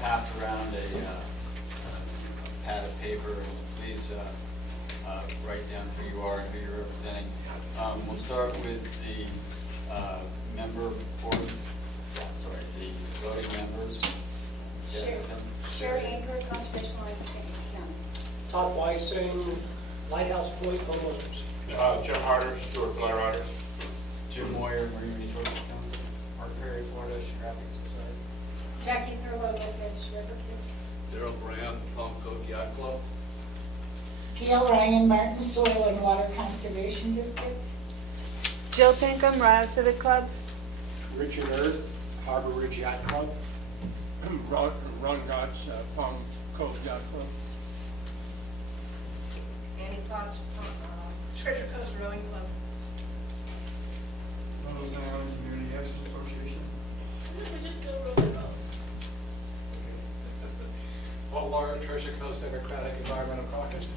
pass around a pad of paper. Please write down who you are and who you're representing. We'll start with the member board, the voting members. Sherry Anchor, Conservation Alliance of St. Louis County. Todd Weissing, Lighthouse Point homeowners. Jim Harder, Stuart Fly Riders. Jim Moyer, Marine Resources Council. Mark Perry, Florida Oceanographic Society. Jackie Thurlow, Redfish River Kids. Daryl Brand, Palm Coast Yacht Club. Gail Ryan, Martin Soil and Water Conservation District. Jill Pinkham, Rhino Civic Club. Richard Earth, Harbor Ridge Yacht Club. Ron Gotts, Palm Cove Yacht Club. Annie Potts, Treasure Coast Rowing Club. Meadows Island Community Action Association. We just go row and row. Paul Laura, Treasure Coast Democratic Environmental Caucus.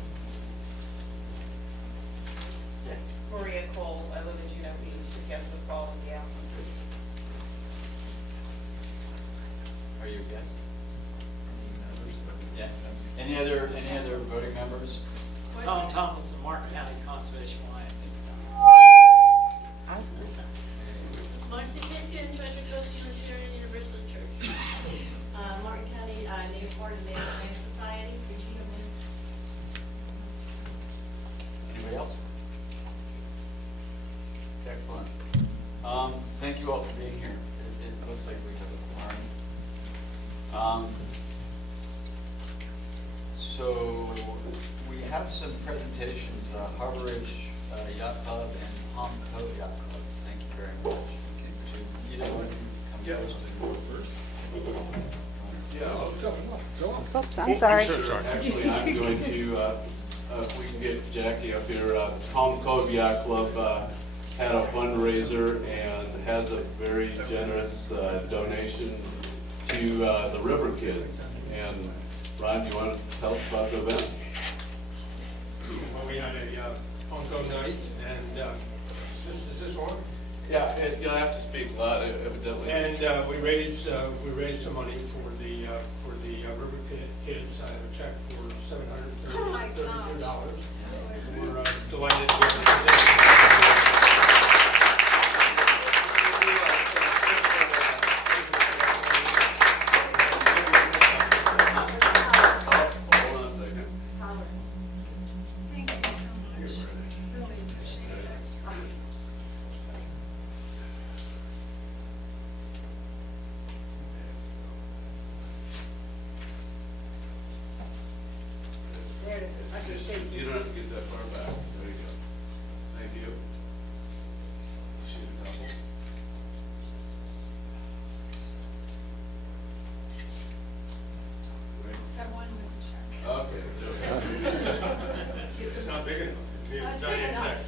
Yes. Maria Cole, I live in Juneau Beach, against the fall of the apple. Are you a guest? Yeah. Any other voting members? Tom Tomlinson, Mark County Conservation Alliance. Marcy Pitkin, Treasure Coast Unitarian Universalist Church. Martin County Native Florida Native Land Society, Regina Williams. Anybody else? Excellent. Thank you all for being here. It looks like we have a quorum. So we have some presentations, Harbor Ridge Yacht Club and Palm Cove Yacht Club. Thank you very much. Either one of you come first. Oops, I'm sorry. Actually, I'm going to, if we can get Jackie up here, Palm Cove Yacht Club had a fundraiser and has a very generous donation to the River Kids. And Ron, do you want to tell us about the event? Well, we had a Palm Cove night, and is this on? Yeah, you'll have to speak loud, evidently. And we raised some money for the River Kids. I have a check for $732. We're delighted to be able to do this. Hold on a second. Thank you so much. Really appreciate it. There it is. You don't have to get that far back. There you go. Thank you. Shoot a couple. Great. Let's have one more check. Okay. It's not big enough. That's big enough.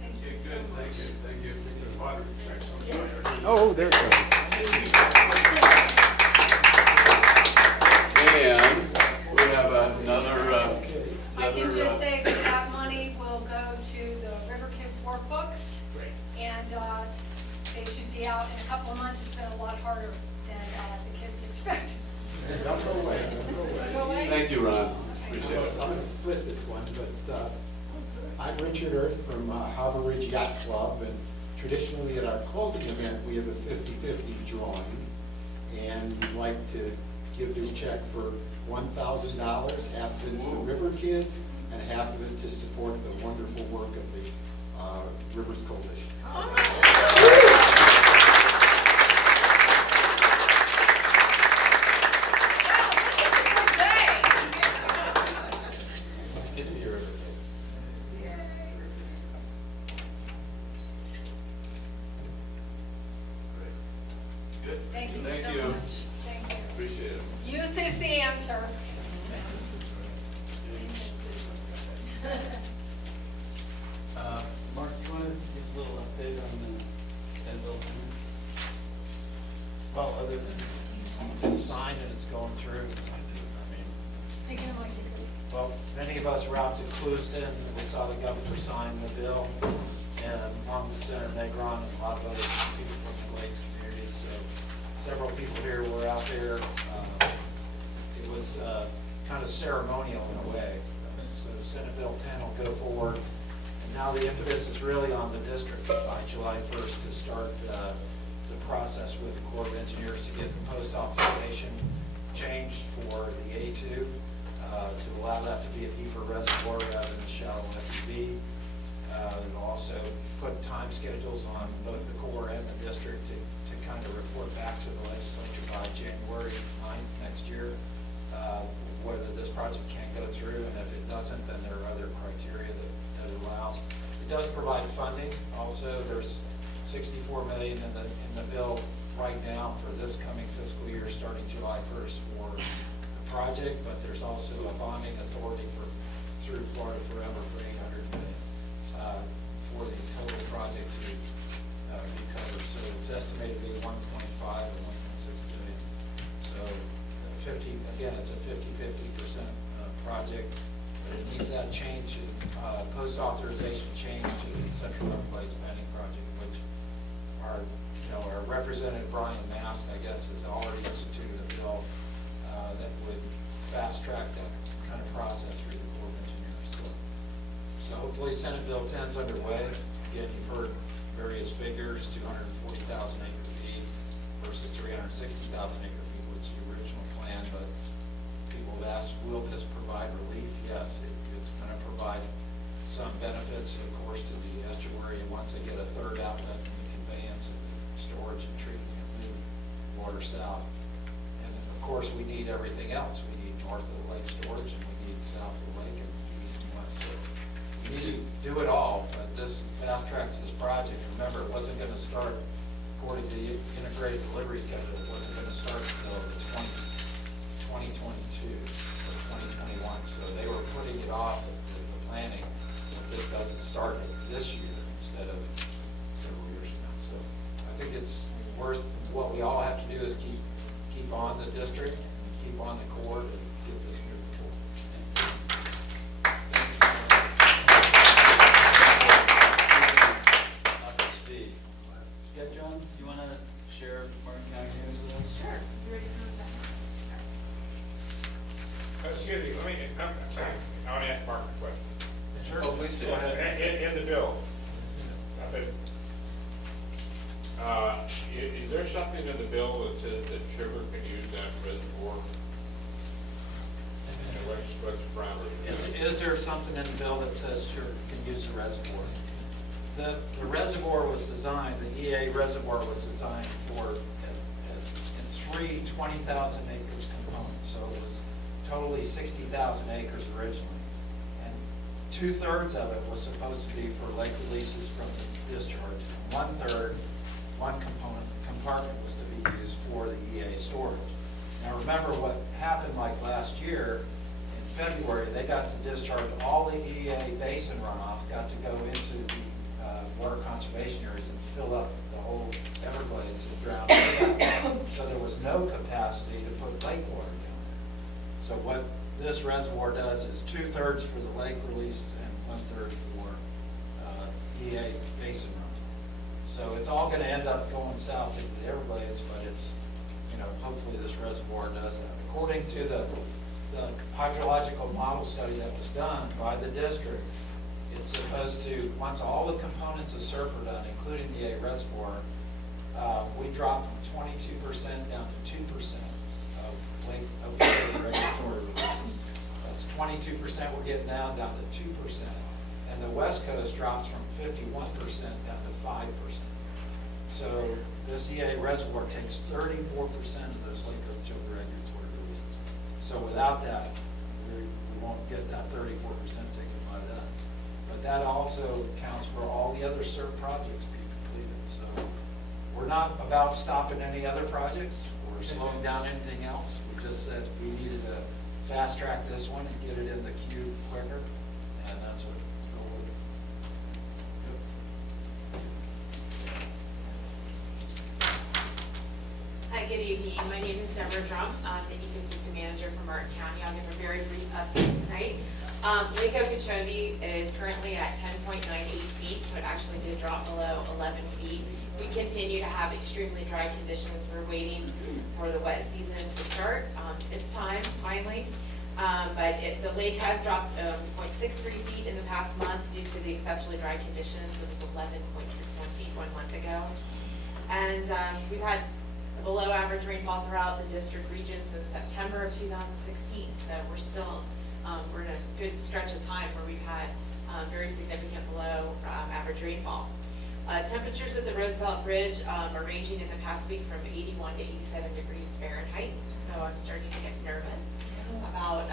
Thank Okay, you so good. much. Thank you. Oh, there it goes. And we have another, I can just say that that money will go to the River Kids workbooks. Great. And they should be out in a couple of months. It's been a lot harder than the kids expected. Don't go away. Go away? thank you, Ron. Appreciate it. I'm going to split this one, but I'm Richard Earth from Harbor Ridge Yacht Club, and traditionally at our closing event, we have a 50-50 drawing, and we'd like to give this check for $1,000, half of it to the River Kids, and half of it to support the wonderful work of the Rivers Coalition. Get to your Good. Thank you Thank so you. much. Thank you. Appreciate it. Youth is the answer. Mark, you want to give us a little update on the Denville thing? Well, other than someone did sign and it's going through, I mean, Speaking of like, well, many of us were out to Clewiston, and we saw the governor sign the bill, and Montgomery Center, Negron, and a lot of other people from the Lakes communities, so several people here were out there. It was kind of ceremonial in a way. So Senate Bill 10 will go forward. And now the impetus is really on the district by July 1st to start the process with the Corps of Engineers to get the post authorization changed for the A2 to allow that to be a deeper reservoir rather than a shallow FEV. It'll also put time schedules on both the Corps and the district to kind of report back to the legislature by January 9th next year, whether this project can go through, and if it doesn't, then there are other criteria that it allows. It does provide funding. Also, there's $64 million in the bill right now for this coming fiscal year, starting July 1st for the project, but there's also a bonding authority through Florida Forever for $800 million for the total project to be covered. So it's estimated to be 1.5 or 1.6 billion. So 50, again, it's a 50-50% project, but it needs that change, post authorization change to the Central Everglades Planning Project, which our Representative Brian Mast, I guess, has already instituted a bill that would fast track that kind of process through the Corps of Engineers. So hopefully Senate Bill 10 is underway. Again, you've heard various figures, 240,000 acre feet versus 360,000 acre feet, which is the original plan, but people have asked, will this provide relief? Yes, it's going to provide some benefits, of course, to the estuary, and once they get a third outlet in the conveyance and storage and treatment and move water south. And of course, we need everything else. We need north of the lake storage, and we need south of the lake and east and west. So we need to do it all, but this fast tracks this project. Remember, it wasn't going to start, according to the integrated delivery schedule, it wasn't going to start until 2022 or 2021. So they were putting it off the planning if this doesn't start this year instead of several years from now. So I think it's worth, what we all have to do is keep on the district, keep on the Corps to get this moving forward. Up to speed. Yeah, John, do you want to share Martin County news with us? Sure. You ready for that? Excuse me, I want to ask Mark a question. Sure. Oh, please do. Go ahead. In the bill, is there something in the bill that says that sugar can use that reservoir? And what's the parameters? Is there something in the bill that says sure can use the reservoir? The reservoir was designed, the EA reservoir was designed for in three 20,000 acres components. So it was totally 60,000 acres originally. And 2/3 of it was supposed to be for lake releases from the discharge. 1/3, one compartment was to be used for the EA storage. Now remember what happened like last year. In February, they got to discharge all the EA basin runoff, got to go into the water conservation areas and fill up the whole Everglades and drown it out. So there was no capacity to put lake water down there. So what this reservoir does is 2/3 for the lake releases and 1/3 for EA basin runoff. So it's all going to end up going south into the Everglades, but it's, hopefully this reservoir does that. According to the hydrological model study that was done by the district, it's supposed to, once all the components of SERP are done, including the EA reservoir, we dropped from 22% down to 2% of regulatory releases. That's 22% we're getting down to 2%. And the West Coast drops from 51% down to 5%. So this EA reservoir takes 34% of those lake regulatory releases. So without that, we won't get that 34% taken by that. But that also counts for all the other SERP projects being completed. So we're not about stopping any other projects or slowing down anything else. We just said we needed to fast track this one and get it in the queue quicker, and that's what we'll do. Hi, good evening. My name is Deborah Drum. I'm the ecosystem manager for Martin County. I'll give a very brief update tonight. Lake Okeechobee is currently at 10.98 feet, so it actually did drop below 11 feet. We continue to have extremely dry conditions. We're waiting for the wet season to start. It's time, finally. But the lake has dropped 0.63 feet in the past month due to the exceptionally dry conditions. It was 11.61 feet 1 month ago. And we've had below average rainfall throughout the district region since September of 2016. So we're still, we're in a good stretch of time where we've had very significant below average rainfall. Temperatures at the Roosevelt Bridge are ranging in the past week from 81 to 87 degrees Fahrenheit. So I'm starting to get nervous about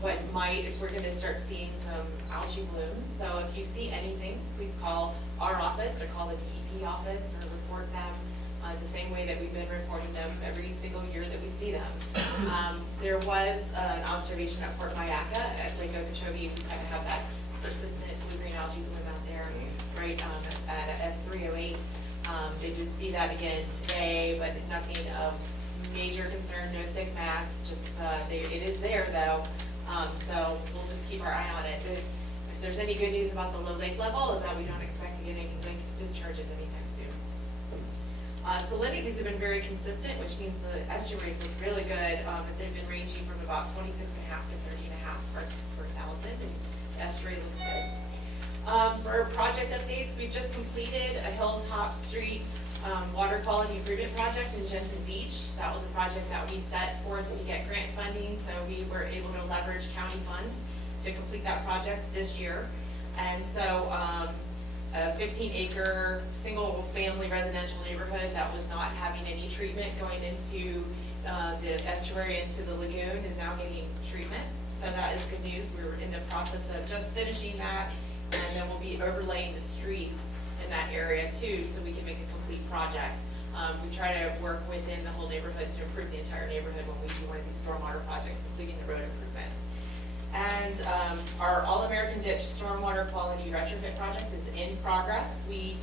what might, if we're gonna start seeing some algae blooms. So if you see anything, please call our office or call the DEP office or report them the same way that we've been reporting them every single year that we see them. There was an observation at Fort Mayaca at Lake Okeechobee. We kind of have that persistent blue-green algae bloom out there, right at S308. They did see that again today, but nothing of major concern, no thick mats, just it is there though. So we'll just keep our eye on it. If there's any good news about the low lake level is that we don't expect to get any lake discharges anytime soon. Salinities have been very consistent, which means the estuaries look really good. But they've been ranging from about 26.5 to 30.5 parts per thousand, and the estuary looks good. For project updates, we've just completed a Hilltop Street water quality improvement project in Jensen Beach. That was a project that we set forth to get grant funding, so we were able to leverage county funds to complete that project this year. And so a 15-acre single-family residential neighborhood that was not having any treatment going into the estuary into the lagoon is now getting treatment. So that is good news. We're in the process of just finishing that, and then we'll be overlaying the streets in that area too, so we can make a complete project. We try to work within the whole neighborhood to improve the entire neighborhood when we do one of these stormwater projects, including the road improvements. And our All-American Ditch Stormwater Quality Retrofit Project is in progress. We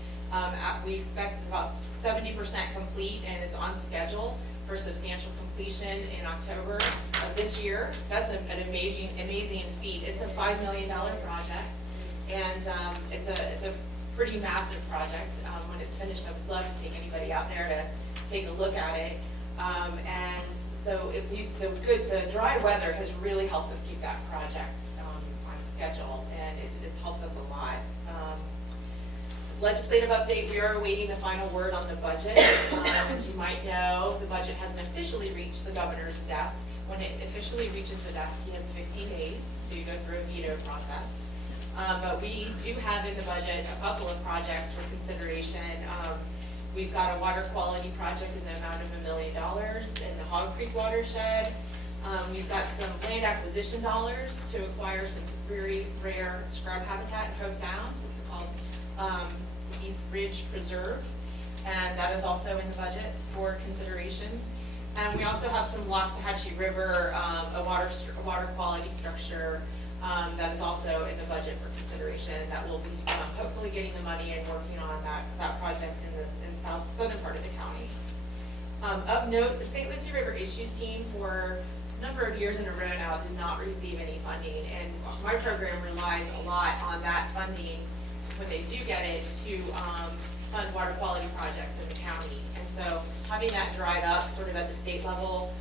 expect it's about 70% complete, and it's on schedule for substantial completion in October of this year. That's an amazing feat. It's a $5 million project, and it's a pretty massive project. When it's finished, I would love to take anybody out there to take a look at it. And so the dry weather has really helped us keep that project on schedule, and it's helped us a lot. Legislative update, we are awaiting the final word on the budget. As you might know, the budget hasn't officially reached the governor's desk. When it officially reaches the desk, he has 15 days to go through a veto process. But we do have in the budget a couple of projects for consideration. We've got a water quality project in the amount of $1 million in the Hog Creek watershed. We've got some land acquisition dollars to acquire some very rare scrub habitat in Hope Sound called East Ridge Preserve, and that is also in the budget for consideration. And we also have some Loxahatchee River, a water quality structure that is also in the budget for consideration. That will be hopefully getting the money and working on that project in the southern part of the county. Of note, the St. Lucie River Issues Team for a number of years in a row now did not receive any funding, and my program relies a lot on that funding when they do get it to fund water quality projects in the county. And so having that dried up sort of at the state level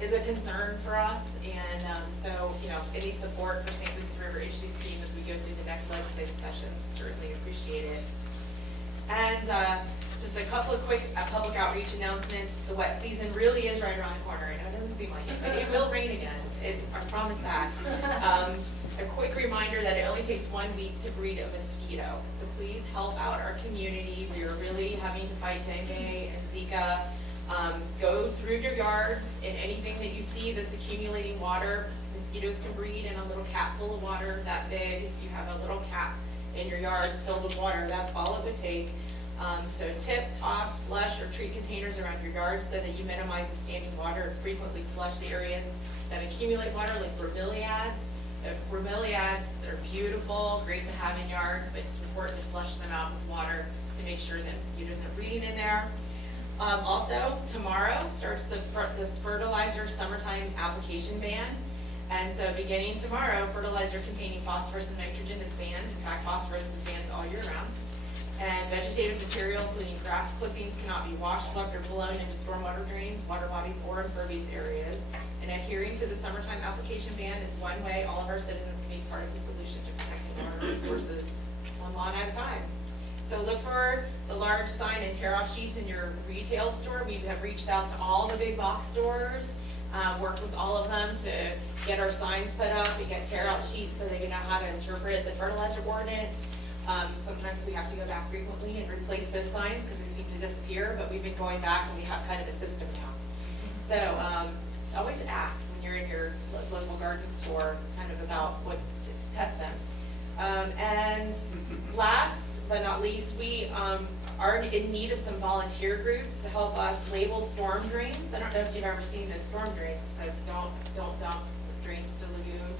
is a concern for us, and so any support for St. Lucie River Issues Team as we go through the next legislative sessions is certainly appreciated. And just a couple of quick public outreach announcements. The wet season really is right around the corner. I know it doesn't seem like it, but it will rain again. I promise that. A quick reminder that it only takes 1 week to breed a mosquito, so please help out our community. We are really having to fight dengue and Zika. Go through your yards, and anything that you see that's accumulating water, mosquitoes can breed in a little cap full of water that big. If you have a little cap in your yard filled with water, that's all it would take. So tip, toss, flush, or treat containers around your yard so that you minimize the standing water and frequently flush the areas that accumulate water, like bromeliads. Bromeliads, they're beautiful, great to have in yards, but it's important to flush them out with water to make sure that mosquitoes aren't breeding in there. Also, tomorrow starts this fertilizer summertime application ban. And so beginning tomorrow, fertilizer containing phosphorus and nitrogen is banned. In fact, phosphorus is banned all year round. And vegetative material, including grass clippings, cannot be washed, swept, or blown into stormwater drains, water bodies, or impervious areas. And adhering to the summertime application ban is one way all of our citizens can be part of the solution to protecting water resources one lawn at a time. So look for the large sign and tear-off sheets in your retail store. We have reached out to all the big box stores, worked with all of them to get our signs put up. We get tear-out sheets so they can know how to interpret the fertilizer ordinance. Sometimes we have to go back frequently and replace those signs because they seem to disappear, but we've been going back and we have kind of a system now. So always ask when you're in your local garden store kind of about what to test them. And last but not least, we are in need of some volunteer groups to help us label storm drains. I don't know if you've ever seen those storm drains. It says don't dump drains to lagoon.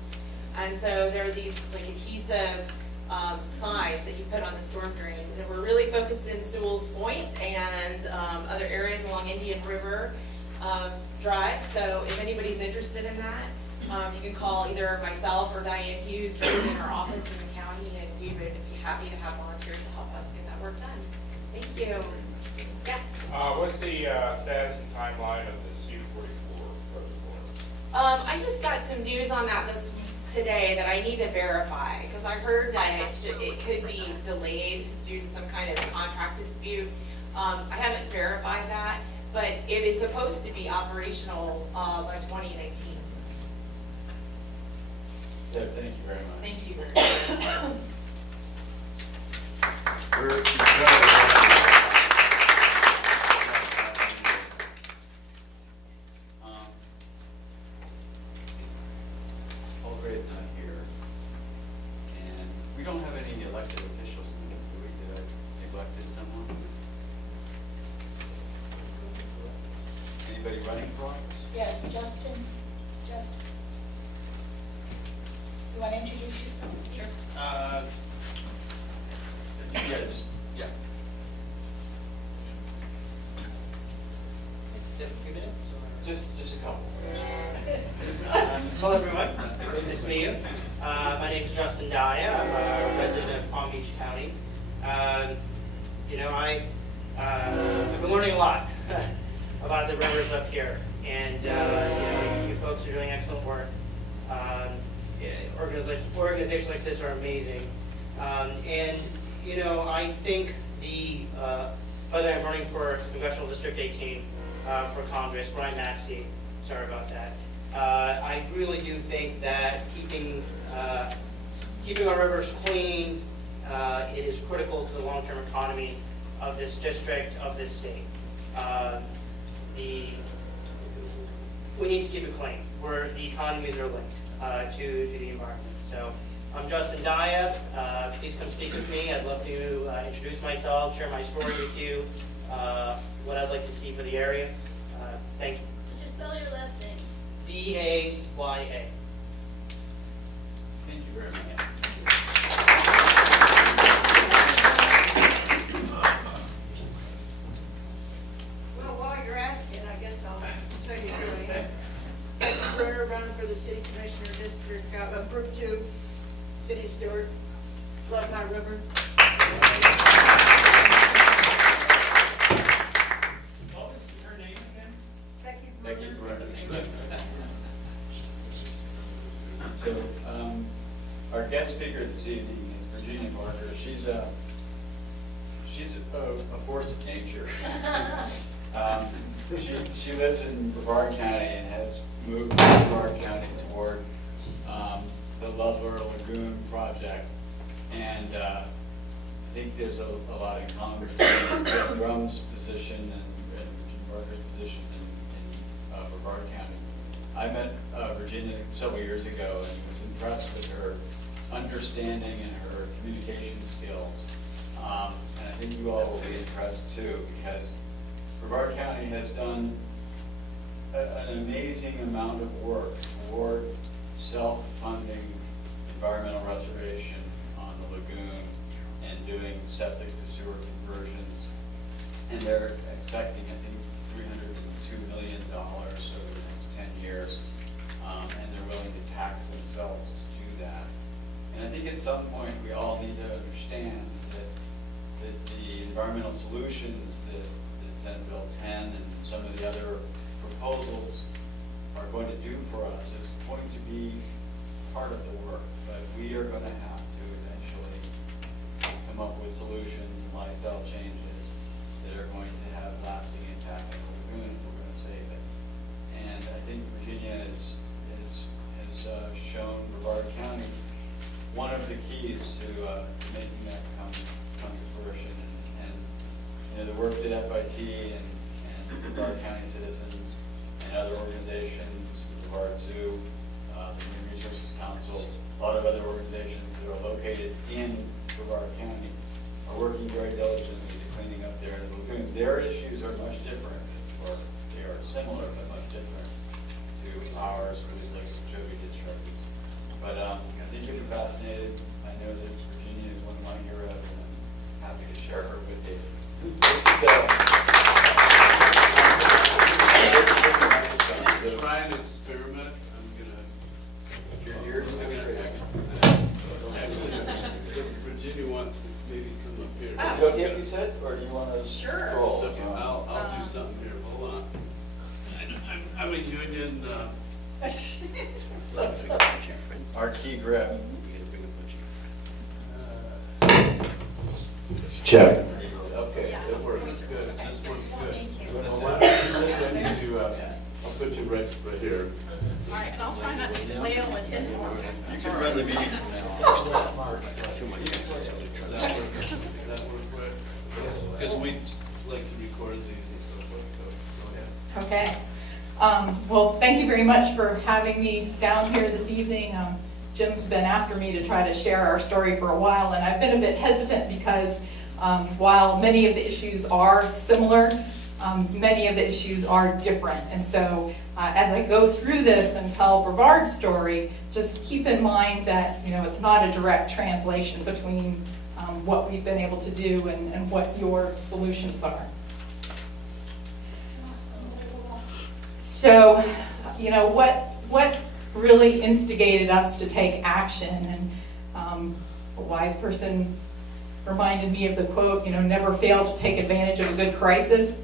And so there are these like adhesive signs that you put on the storm drains. And we're really focused in Sewell's Point and other areas along Indian River Drive. So if anybody's interested in that, you can call either myself or Diane Hughes directly in our office in the county, and we would be happy to have volunteers to help us get that work done. Thank you. Yes? What's the status and timeline of the C-44 protocol? I just got some news on that today that I need to verify, because I heard that it could be delayed due to some kind of contract dispute. I haven't verified that, but it is supposed to be operational by 2019. Deb, thank you very much. Thank you very much. We're incredibly Paul Gray's not here, and we don't have any elected officials in the do we? Did I neglected someone? Anybody running for office? Yes, Justin. You want to introduce yourself? Sure. Yeah. Do you have a few minutes? Just a couple. Hello, everyone. Nice to meet you. My name is Justin Daya. I'm a resident of Palm Beach County. I've been learning a lot about the rivers up here, and you folks are doing excellent work. Organizations like this are amazing, and I think by the way, I'm running for Congressional District 18 for Congress, Brian Massey. Sorry about that. I really do think that keeping our rivers clean is critical to the long-term economy of this district, of this state. We need to keep it clean. The economies are linked to the environment. So I'm Justin Daya. Please come speak with me. I'd love to introduce myself, share my story with you, what I'd like to see for the area. Thank you. Could you spell your last name? D-A-Y-A. Thank you very much. Well, while you're asking, I guess I'll tell you who I am. I'm running for the City Commissioner District, Group 2, City Steward, Love My River. What was her name again? Becky Brewer. So, our guest speaker this evening is Virginia Barker. She's a force of nature. She lives in Brevard County and has moved to Brevard County toward the Loveler Lagoon project. And I think there's a lot in common between Jeff Drum's position and Virginia Barker's position in Brevard County. I met Virginia several years ago and was impressed with her understanding and her communication skills. And I think you all will be impressed too, because Brevard County has done an amazing amount of work toward self-funding environmental restoration on the lagoon and doing septic to sewer conversions. And they're expecting, I think, $302 million over the next 10 years. And they're willing to tax themselves to do that. And I think at some point we all need to understand that that the environmental solutions that Senate Bill 10 and some of the other proposals are going to do for us is going to be part of the work, but we are going to have to eventually come up with solutions and lifestyle changes that are going to have lasting impact on the lagoon if we're going to save it. And I think Virginia has shown Brevard County one of the keys to making that come to fruition. And you know, the work that FIT and Brevard County citizens and other organizations, the Brevard Zoo, the Marine Resources Council, a lot of other organizations that are located in Brevard County are working very diligently to cleaning up their lagoon. Their issues are much different, or they are similar but much different to ours with Lake Okeechobee district. But I think you'll be fascinated. I know that Virginia is one of my heroes, and I'm happy to share her with you. This is I'm trying to experiment. I'm gonna. your ears I'm going gonna to actually, Virginia wants to maybe come up here. Is it okay if you sit, or do you want to Sure. scroll? Okay, I'll do something here. Hold on. I'm a union. Our key grip. Check. Okay, it works. Good. This one's good. You want to Well, sit? why don't you sit next to, I'll put you right here. All right, and I'll try not to flail and hit more. You can run the meeting from now on. That work, because we like to record these and so forth, so go ahead. Okay. Well, thank you very much for having me down here this evening. Jim's been after me to try to share our story for a while, and I've been a bit hesitant because while many of the issues are similar, many of the issues are different. And so as I go through this and tell Brevard's story, just keep in mind that it's not a direct translation between what we've been able to do and what your solutions are. So, what really instigated us to take action? And a wise person reminded me of the quote, never fail to take advantage of a good crisis.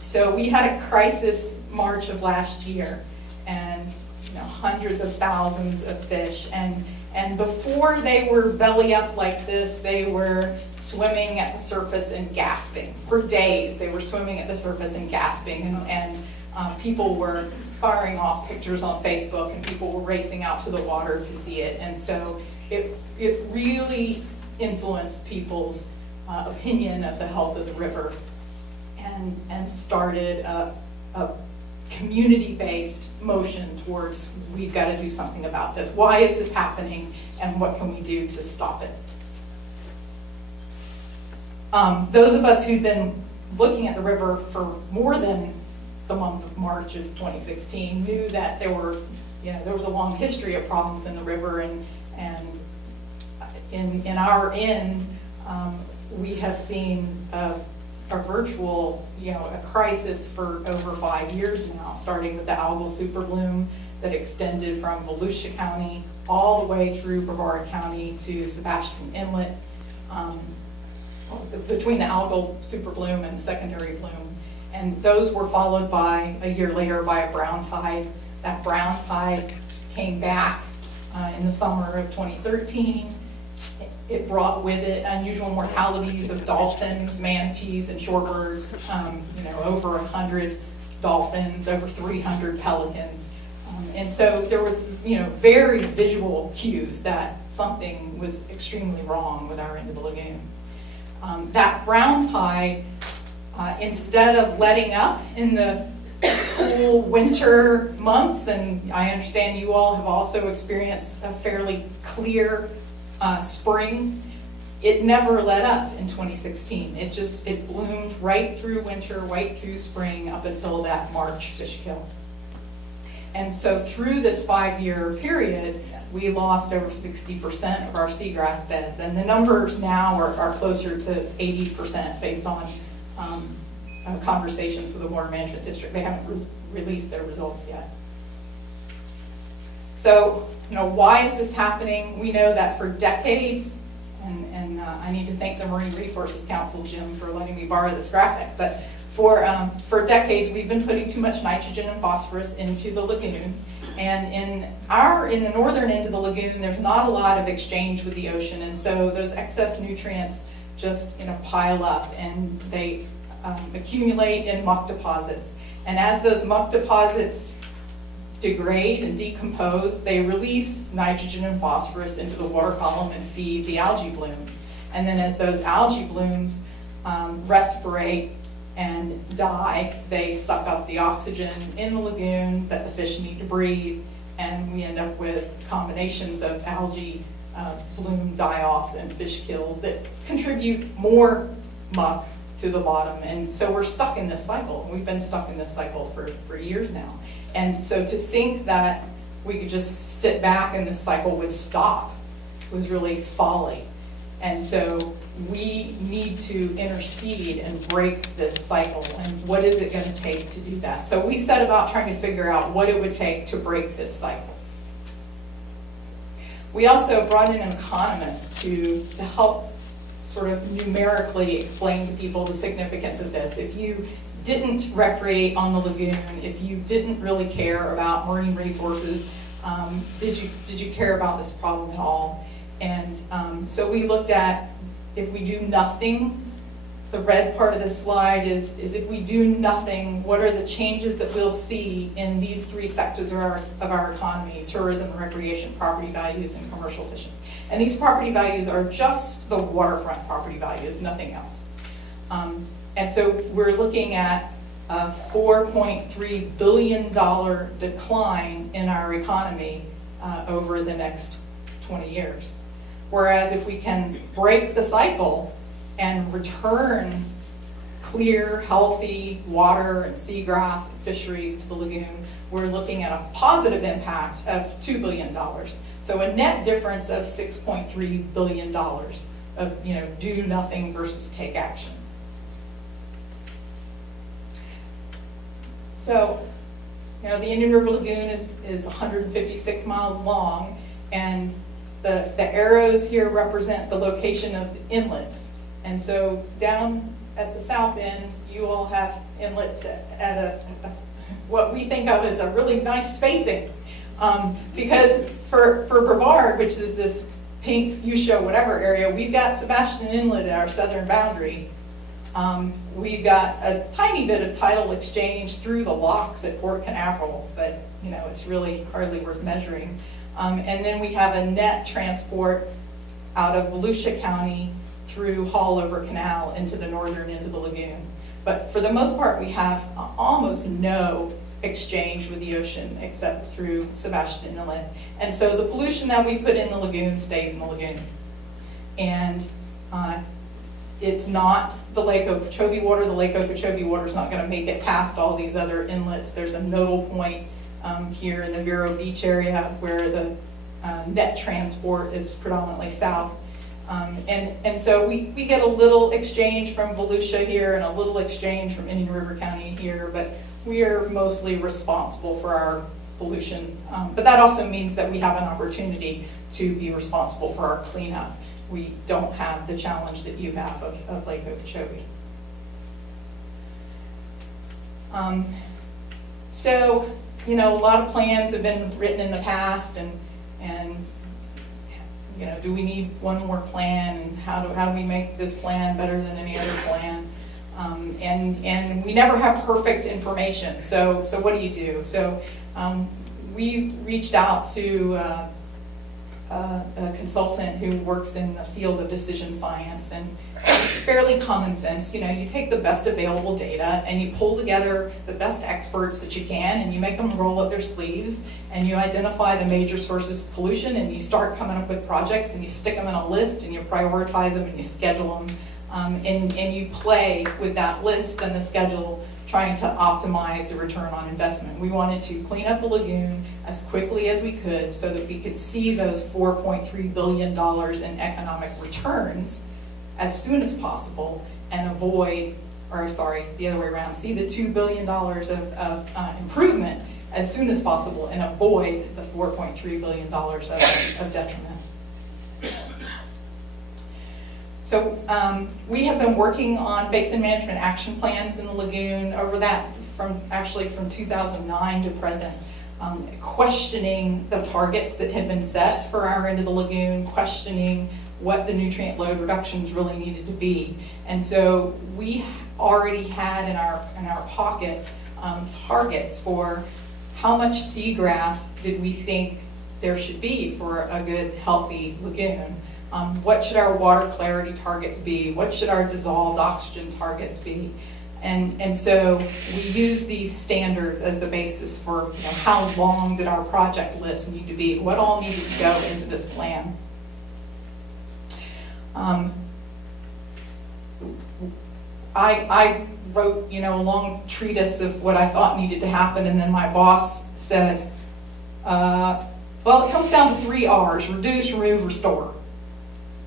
So we had a crisis March of last year, and hundreds of thousands of fish. And before they were belly up like this, they were swimming at the surface and gasping. For days, they were swimming at the surface and gasping. And people were firing off pictures on Facebook, and people were racing out to the water to see it. And so it really influenced people's opinion of the health of the river, and started a community-based motion towards, we've got to do something about this. Why is this happening, and what can we do to stop it? Those of us who'd been looking at the river for more than the month of March of 2016 knew that there was a long history of problems in the river, and in our end, we have seen a virtual, a crisis for over 5 years now, starting with the algal superbloom that extended from Volusia County all the way through Brevard County to Sebastian Inlet, between the algal superbloom and the secondary bloom. And those were followed by, a year later, by a brown tide. That brown tide came back in the summer of 2013. It brought with it unusual mortalities of dolphins, manatees, and shorebirds. Over 100 dolphins, over 300 pelicans. And so there was, very visual cues that something was extremely wrong with our end of the lagoon. That brown tide, instead of letting up in the cool winter months, and I understand you all have also experienced a fairly clear spring, it never let up in 2016. It bloomed right through winter, right through spring, up until that March fish kill. And so through this 5-year period, we lost over 60% of our seagrass beds. And the numbers now are closer to 80% based on conversations with the Water Management District. They haven't released their results yet. So, why is this happening? We know that for decades, and I need to thank the Marine Resources Council, Jim, for letting me borrow this graphic. But for decades, we've been putting too much nitrogen and phosphorus into the lagoon. And in the northern end of the lagoon, there's not a lot of exchange with the ocean. And so those excess nutrients just pile up, and they accumulate in muck deposits. And as those muck deposits degrade and decompose, they release nitrogen and phosphorus into the water column and feed the algae blooms. And then as those algae blooms respirate and die, they suck up the oxygen in the lagoon that the fish need to breathe, and we end up with combinations of algae bloom die-offs and fish kills that contribute more muck to the bottom. And so we're stuck in this cycle. We've been stuck in this cycle for years now. And so to think that we could just sit back and this cycle would stop was really folly. And so we need to intercede and break this cycle. And what is it going to take to do that? So we set about trying to figure out what it would take to break this cycle. We also brought in an economist to help sort of numerically explain to people the significance of this. If you didn't recreate on the lagoon, if you didn't really care about marine resources, did you care about this problem at all? And so we looked at, if we do nothing, the red part of this slide is if we do nothing, what are the changes that we'll see in these three sectors of our economy: tourism, recreation, property values, and commercial fishing. And these property values are just the waterfront property values, nothing else. And so we're looking at a $4.3 billion decline in our economy over the next 20 years. Whereas if we can break the cycle and return clear, healthy water and seagrass and fisheries to the lagoon, we're looking at a positive impact of $2 billion. So a net difference of $6.3 billion of do nothing versus take action. So, the Indian River Lagoon is 156 miles long, and the arrows here represent the location of the inlets. And so down at the south end, you all have inlets at what we think of as a really nice spacing. Because for Brevard, which is this pink fuchsia whatever area, we've got Sebastian Inlet at our southern boundary. We've got a tiny bit of tidal exchange through the locks at Port Canaveral, but it's really hardly worth measuring. And then we have a net transport out of Volusia County through Haulover Canal into the northern end of the lagoon. But for the most part, we have almost no exchange with the ocean except through Sebastian Inlet. And so the pollution that we put in the lagoon stays in the lagoon. And it's not the Lake Okeechobee water. The Lake Okeechobee water is not going to make it past all these other inlets. There's a nodal point here in the Vero Beach area where the net transport is predominantly south. And so we get a little exchange from Volusia here and a little exchange from Indian River County here, but we are mostly responsible for our pollution. But that also means that we have an opportunity to be responsible for our cleanup. We don't have the challenge that you have of Lake Okeechobee. So, a lot of plans have been written in the past, and do we need one more plan, and how do we make this plan better than any other plan? And we never have perfect information. So what do you do? So we reached out to a consultant who works in the field of decision science, and it's fairly common sense. You take the best available data and you pull together the best experts that you can, and you make them roll up their sleeves, and you identify the major sources of pollution, and you start coming up with projects, and you stick them in a list, and you prioritize them, and you schedule them, and you play with that list and the schedule, trying to optimize the return on investment. We wanted to clean up the lagoon as quickly as we could so that we could see those $4.3 billion in economic returns as soon as possible, and avoid, the other way around, see the $2 billion of improvement as soon as possible and avoid the $4.3 billion of detriment. So we have been working on basin management action plans in the lagoon over that from 2009 to present, questioning the targets that had been set for our end of the lagoon, questioning what the nutrient load reductions really needed to be. And so we already had in our pocket targets for how much seagrass did we think there should be for a good, healthy lagoon. What should our water clarity targets be? What should our dissolved oxygen targets be? And so we use these standards as the basis for, you know, how long did our project list need to be? What all needed to go into this plan? I wrote, you know, a long treatise of what I thought needed to happen, and then my boss said, well, it comes down to 3 R's: reduce, remove, restore.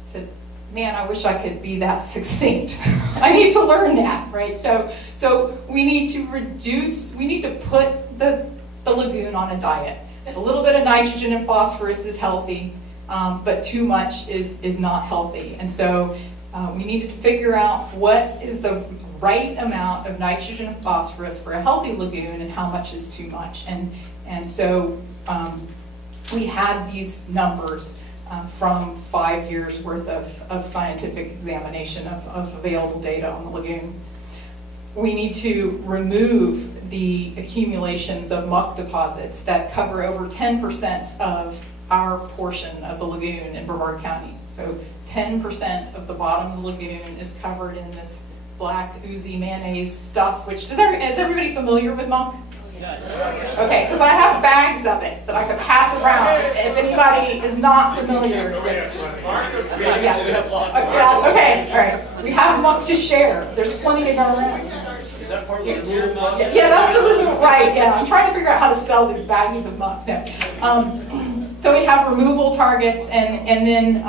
I said, man, I wish I could be that succinct. I need to learn that, right? So we need to reduce, we need to put the lagoon on a diet. A little bit of nitrogen and phosphorus is healthy, but too much is not healthy. And so we needed to figure out what is the right amount of nitrogen and phosphorus for a healthy lagoon and how much is too much. And so we had these numbers from 5 years worth of scientific examination of available data on the lagoon. We need to remove the accumulations of muck deposits that cover over 10% of our portion of the lagoon in Brevard County. So 10% of the bottom of the lagoon is covered in this black oozy mayonnaise stuff, which, is everybody familiar with muck? Okay, because I have bags of it that I could pass around if anybody is not familiar. Yeah, okay, all right. We have muck to share. There's plenty to go around. Is that part of the removal muck? Yeah, that's the removal, right, yeah. I'm trying to figure out how to sell these baggies of muck. No. So we have removal targets, and then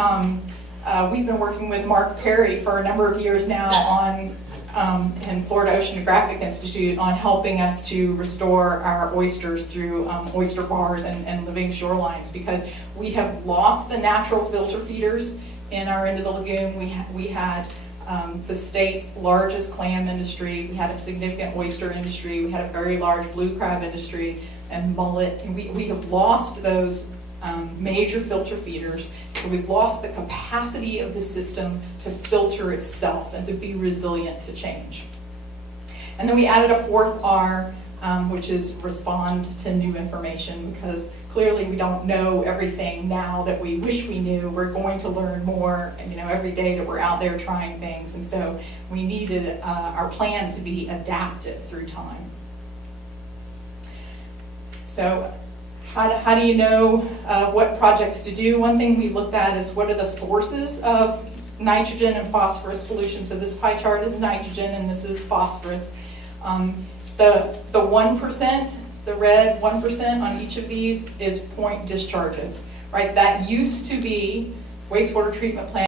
we've been working with Mark Perry for a number of years now on and Florida Oceanographic Institute on helping us to restore our oysters through oyster bars and living shorelines, because we have lost the natural filter feeders in our end of the lagoon. We had the state's largest clam industry, we had a significant oyster industry, we had a very large blue crab industry and mullet, and we have lost those major filter feeders. So we've lost the capacity of the system to filter itself and to be resilient to change. And then we added a 4th R, which is respond to new information, because clearly we don't know everything now that we wish we knew. We're going to learn more, you know, every day that we're out there trying things. And so we needed our plan to be adaptive through time. So how do you know what projects to do? One thing we looked at is what are the sources of nitrogen and phosphorus pollution. So this pie chart is nitrogen and this is phosphorus. The 1%, the red 1% on each of these is point discharges, right? That used to be wastewater treatment plant